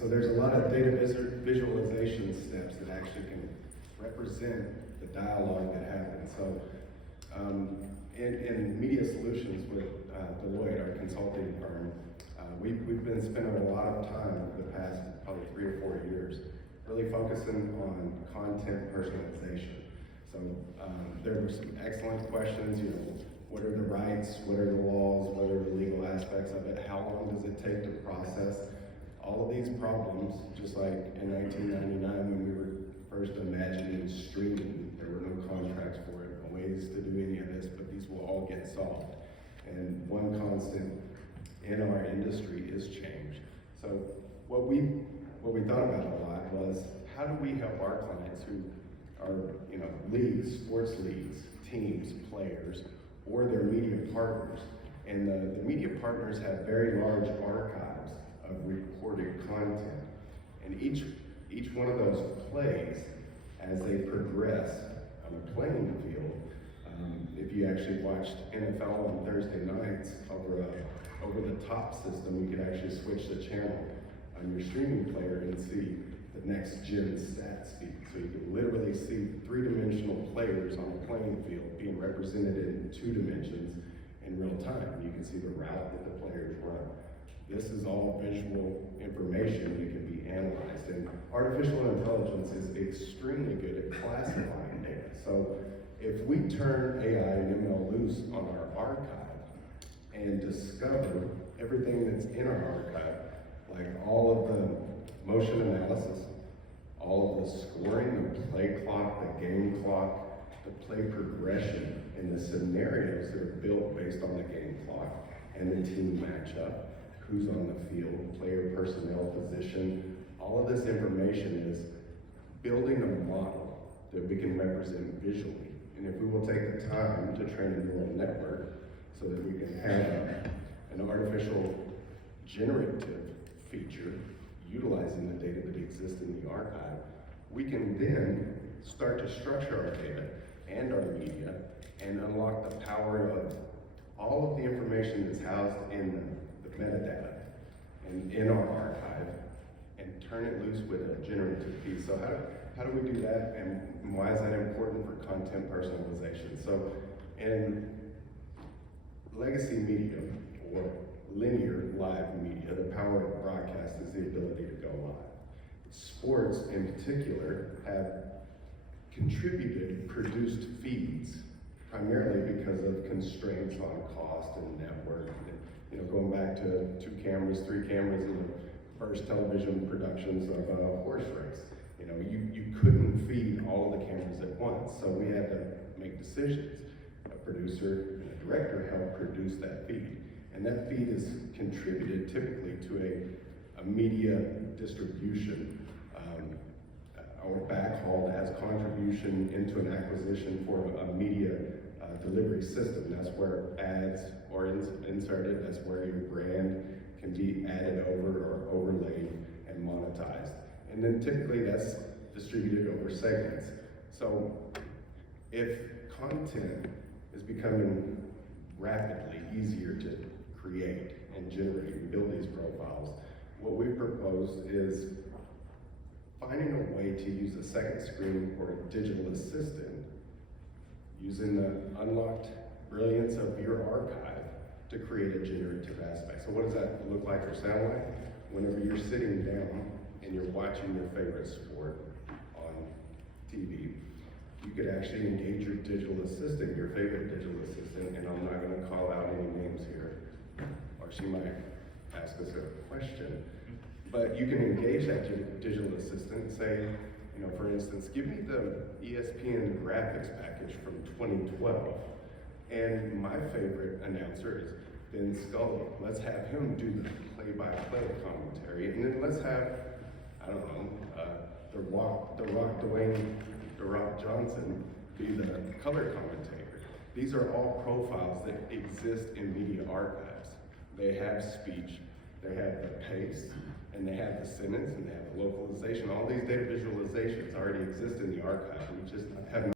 So there's a lot of data visualization steps that actually can represent the dialogue that happens. So in media solutions with Deloitte, our consulting firm, we've been spending a lot of time over the past probably 3 or 4 years really focusing on content personalization. So there were some excellent questions, you know, what are the rights, what are the laws, what are the legal aspects of it, how long does it take to process? All of these problems, just like in 1999 when we were first imagining streaming, there were no contracts for it, no ways to do any of this, but these will all get solved. And one constant in our industry is change. So what we thought about a lot was, how do we help our clients who are, you know, leagues, sports leagues, teams, players, or their media partners? And the media partners have very large archives of recorded content. And each one of those plays, as they progress on the playing field, if you actually watched NFL on Thursday nights over the top system, you could actually switch the channel on your streaming player and see the next gen stats feed. So you can literally see 3-dimensional players on the playing field being represented in 2 dimensions in real time. You can see the route that the players run. This is all visual information that can be analyzed, and artificial intelligence is extremely good at classifying data. So if we turn AI and ML loose on our archive and discover everything that's in our archive, like all of the motion analysis, all of the scoring, the play clock, the game clock, the play progression, and the scenarios that are built based on the game clock and the team matchup, who's on the field, player personnel position, all of this information is building a model that we can represent visually. And if we will take the time to train a neural network so that we can have an artificial generative feature utilizing the data that exists in the archive, we can then start to structure our data and our media and unlock the power of all of the information that's housed in the metadata and in our archive, and turn it loose with a generative piece. So how do we do that, and why is that important for content personalization? So in legacy media or linear live media, the power of broadcast is the ability to go live. Sports in particular have produced feeds primarily because of constraints on cost and network. You know, going back to 2 cameras, 3 cameras in the first television productions of a horse race. You know, you couldn't feed all of the cameras at once, so we had to make decisions. A producer and a director helped produce that feed. And that feed is contributed typically to a media distribution or backhaul as contribution into an acquisition for a media delivery system. That's where ads are inserted, that's where your brand can be added over or overlaid and monetized. And then typically that's distributed over segments. So if content is becoming rapidly easier to create and generate and build these profiles, what we propose is finding a way to use a second screen or a digital assistant using the unlocked brilliance of your archive to create a generative aspect. So what does that look like or sound like? Whenever you're sitting down and you're watching your favorite sport on TV, you could actually engage your digital assistant, your favorite digital assistant, and I'm not gonna call out any names here, or she might ask us a question. But you can engage that digital assistant and say, you know, for instance, give me the ESPN graphics package from 2012. And my favorite announcer is Ben Scully. Let's have him do the play-by-play commentary. And then let's have, I don't know, The Rock Johnson be the color commentator. These are all profiles that exist in media archives. They have speech, they have the pace, and they have the sentence, and they have the localization. All these data visualizations already exist in the archive. We just have